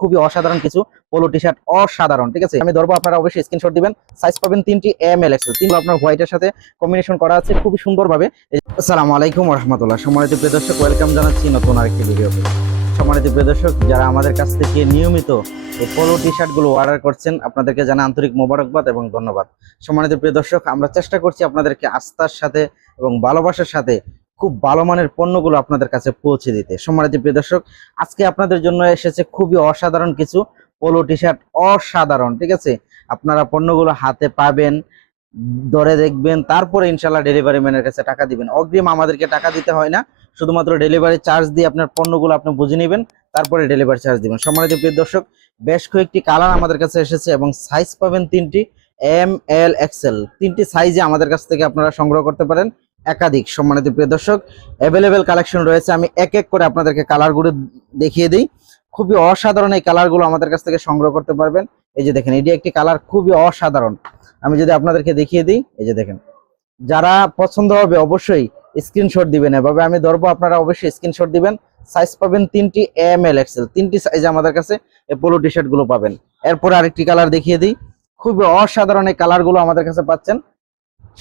খুবই অসাধারণ কিছু পোলো টি শার্ট অসাধারণ, ঠিক আছে? আমি ধরবো, আপনারা অবশ্যই স্ক্রিনশট দিবেন। সাইজ পাবেন তিনটি এম এল এক্সেল তিনগুলো আপনার হোয়াইটের সাথে কম্বিনেশন করা আছে, খুবই সুন্দরভাবে। আসসালামু আলাইকুম রহমতুল্লাহ সম্মানিত প্রিয় দর্শক ওয়েলকাম জানাচ্ছি নতুন আরেকটি ভিডিও সম্মানিত প্রিয় দর্শক, যারা আমাদের কাছ থেকে নিয়মিত এই পোলো টি শার্টগুলো অর্ডার করছেন, আপনাদেরকে জানা আন্তরিক মোবারকবাদ এবং ধন্যবাদ। সম্মানিত প্রিয় দর্শক, আমরা চেষ্টা করছি আপনাদেরকে আস্থার সাথে এবং ভালোবাসার সাথে খুব ভালো মানের পণ্যগুলো আপনাদের কাছে পৌঁছে দিতে। সম্মানিত প্রিয় দর্শক, আজকে আপনাদের জন্য এসেছে খুবই অসাধারণ কিছু পোলো টি শার্ট অসাধারণ, ঠিক আছে? আপনারা পণ্যগুলো হাতে পাবেন, ধরে দেখবেন, তারপরে ইনশাল্লাহ ডেলিভারি ম্যানের কাছে টাকা দিবেন। অগ্রিম আমাদেরকে টাকা দিতে হয় না, শুধুমাত্র ডেলিভারি চার্জ দিয়ে আপনার পণ্যগুলো আপনি বুঝে নেবেন, তারপরে ডেলিভারি চার্জ দিবেন। সম্মানিত প্রিয় দর্শক, বেশ কয়েকটি কালার আমাদের কাছে এসেছে এবং সাইজ পাবেন তিনটি এম এল এক্সেল তিনটি সাইজে আমাদের কাছ থেকে আপনারা সংগ্রহ করতে পারেন। একাধিক সম্মানিত প্রিয় দর্শক অ্যাভেলেবেল কালেকশন রয়েছে। আমি এক এক করে আপনাদেরকে কালারগুলো দেখিয়ে দিই। খুবই অসাধারণ এই কালারগুলো আমাদের কাছ থেকে সংগ্রহ করতে পারবেন। এই যে দেখেন, এটি একটি কালার খুবই অসাধারণ। আমি যদি আপনাদেরকে দেখিয়ে দিই, এই যে দেখেন, যারা পছন্দ হবে অবশ্যই স্ক্রিনশট দিবেন। এভাবে আমি ধরবো, আপনারা অবশ্যই স্ক্রিনশট দিবেন। সাইজ পাবেন তিনটি এম এল এক্সেল তিনটি সাইজ আমাদের কাছে এই পোলো টি শার্টগুলো পাবেন। এরপরে আরেকটি কালার দেখিয়ে দিই। খুবই অসাধারণ এই কালারগুলো আমাদের কাছে পাচ্ছেন।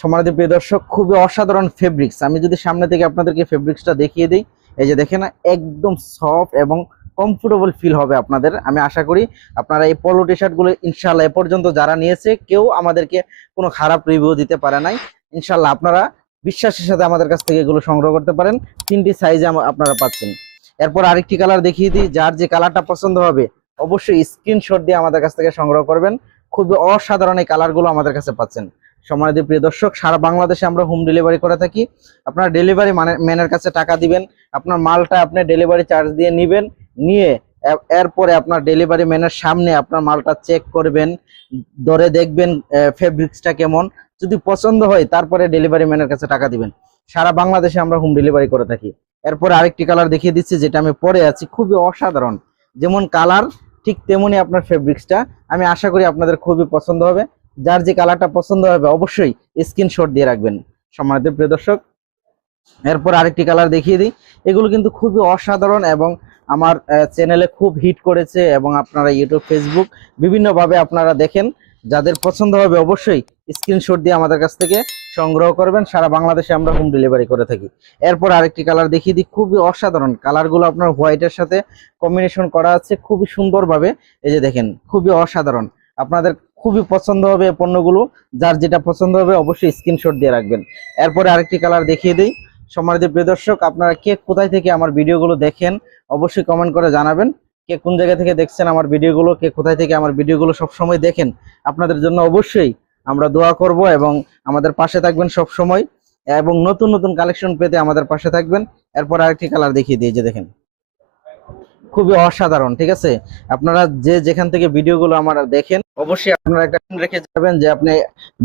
সমাজ প্রিয় দর্শক, খুবই অসাধারণ ফেব্রিক্স আমি যদি সামনে থেকে আপনাদেরকে ফেব্রিক্সটা দেখিয়ে দিই, এই যে দেখেন একদম সফট এবং কমফোর্টেবল ফিল হবে আপনাদের। আমি আশা করি আপনারা এই পোলো টি শার্টগুলো ইনশাল্লাহ এ পর্যন্ত যারা নিয়েছে, কেউ আমাদেরকে কোনো খারাপ রিভিউ দিতে পারে নাই। ইনশাল্লাহ আপনারা বিশ্বাসের সাথে আমাদের কাছ থেকে এগুলো সংগ্রহ করতে পারেন। তিনটি সাইজে আপনারা পাচ্ছেন। এরপর আরেকটি কালার দেখিয়ে দিই, যার যে কালারটা পছন্দ হবে, অবশ্যই স্ক্রিনশট দিয়ে আমাদের কাছ থেকে সংগ্রহ করবেন। খুবই অসাধারণ এই কালারগুলো আমাদের কাছে পাচ্ছেন। সম্মানিত প্রিয় দর্শক, সারা বাংলাদেশে আমরা হোম ডেলিভারি করে থাকি। আপনার ডেলিভারি ম্যানের কাছে টাকা দিবেন, আপনার মালটা আপনি ডেলিভারি চার্জ দিয়ে নিবেন, নিয়ে এরপরে আপনার ডেলিভারি ম্যানের সামনে আপনার মালটা চেক করবেন, ধরে দেখবেন ফেব্রিক্সটা কেমন। যদি পছন্দ হয়, তারপরে ডেলিভারি ম্যানের কাছে টাকা দিবেন। সারা বাংলাদেশে আমরা হোম ডেলিভারি করে থাকি। এরপরে আরেকটি কালার দেখিয়ে দিচ্ছি, যেটা আমি পরে আছি, খুবই অসাধারণ। যেমন কালার ঠিক তেমনি আপনার ফেব্রিক্সটা আমি আশা করি আপনাদের খুবই পছন্দ হবে। যার যে কালারটা পছন্দ হবে অবশ্যই স্ক্রিনশট দিয়ে রাখবেন। সম্মানিত প্রিয় দর্শক, এরপর আরেকটি কালার দেখিয়ে দিই। এগুলো কিন্তু খুবই অসাধারণ এবং আমার চ্যানেলে খুব হিট করেছে এবং আপনারা ইউটিউব, ফেসবুক বিভিন্নভাবে আপনারা দেখেন। যাদের পছন্দ হবে অবশ্যই স্ক্রিনশট দিয়ে আমাদের কাছ থেকে সংগ্রহ করবেন। সারা বাংলাদেশে আমরা হোম ডেলিভারি করে থাকি। এরপর আরেকটি কালার দেখিয়ে দিই। খুবই অসাধারণ। কালারগুলো আপনার হোয়াইটের সাথে কম্বিনেশন করা আছে। খুবই সুন্দরভাবে। এই যে দেখেন, খুবই অসাধারণ। আপনাদের খুবই পছন্দ হবে এই পণ্যগুলো। যার যেটা পছন্দ হবে অবশ্যই স্ক্রিনশট দিয়ে রাখবেন। এরপরে আরেকটি কালার দেখিয়ে দিই। সম্মানিত প্রিয় দর্শক, আপনারা কে কোথায় থেকে আমার ভিডিওগুলো দেখেন অবশ্যই কমেন্ট করে জানাবেন। কে কোন জায়গা থেকে দেখছেন আমার ভিডিওগুলো, কে কোথায় থেকে আমার ভিডিওগুলো সব সময় দেখেন, আপনাদের জন্য অবশ্যই আমরা দোয়া করব এবং আমাদের পাশে থাকবেন সব সময় এবং নতুন নতুন কালেকশন পেতে আমাদের পাশে থাকবেন। এরপর আরেকটি কালার দেখিয়ে এই যে দেখেন। খুবই অসাধারণ, ঠিক আছে? আপনারা যে যেখান থেকে ভিডিওগুলো আমার দেখেন, অবশ্যই আপনারা একটা রেখে যাবেন যে আপনি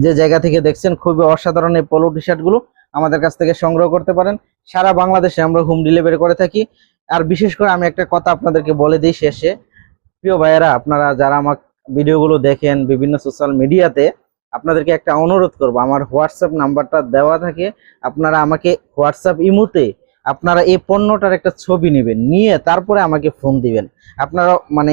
যে জায়গা থেকে দেখছেন, খুবই অসাধারণ এই পোলো টি শার্টগুলো আমাদের কাছ থেকে সংগ্রহ করতে পারেন। সারা বাংলাদেশে আমরা হোম ডেলিভারি করে থাকি। আর বিশেষ করে আমি একটা কথা আপনাদেরকে বলে দিই শেষে। প্রিয় ভাইয়েরা, আপনারা যারা আমার ভিডিওগুলো দেখেন বিভিন্ন সোশ্যাল মিডিয়াতে আপনাদেরকে একটা অনুরোধ করব, আমার হোয়াটসঅ্যাপ নাম্বারটা দেওয়া থাকে। আপনারা আমাকে হোয়াটসঅ্যাপ ইমুতে আপনারা এই পণ্যটার একটা ছবি নেবেন, নিয়ে তারপরে আমাকে ফোন দিবেন। আপনারা মানে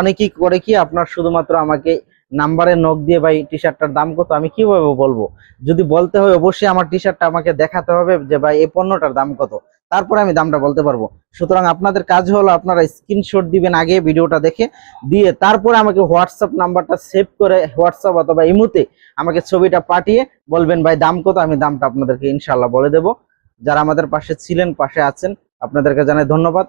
অনেকেই করে কি, আপনার শুধুমাত্র আমাকে নাম্বারে নক দিয়ে, ভাই টি শার্টটার দাম কত? আমি কীভাবে বলব? যদি বলতে হয়, অবশ্যই আমার টি শার্টটা আমাকে দেখাতে হবে যে, ভাই, এই পণ্যটার দাম কত? তারপরে আমি দামটা বলতে পারব। সুতরাং আপনাদের কাজ হলো, আপনারা স্ক্রিনশট দিবেন আগে ভিডিওটা দেখে, দিয়ে তারপরে আমাকে হোয়াটসঅ্যাপ নাম্বারটা সেভ করে, হোয়াটসঅ্যাপ অথবা ইমুতে আমাকে ছবিটা পাঠিয়ে বলবেন, ভাই, দাম কত? আমি দামটা আপনাদেরকে ইনশাল্লাহ বলে দেব। যারা আমাদের পাশে ছিলেন পাশে আছেন আপনাদেরকে জানাই ধন্যবাদ।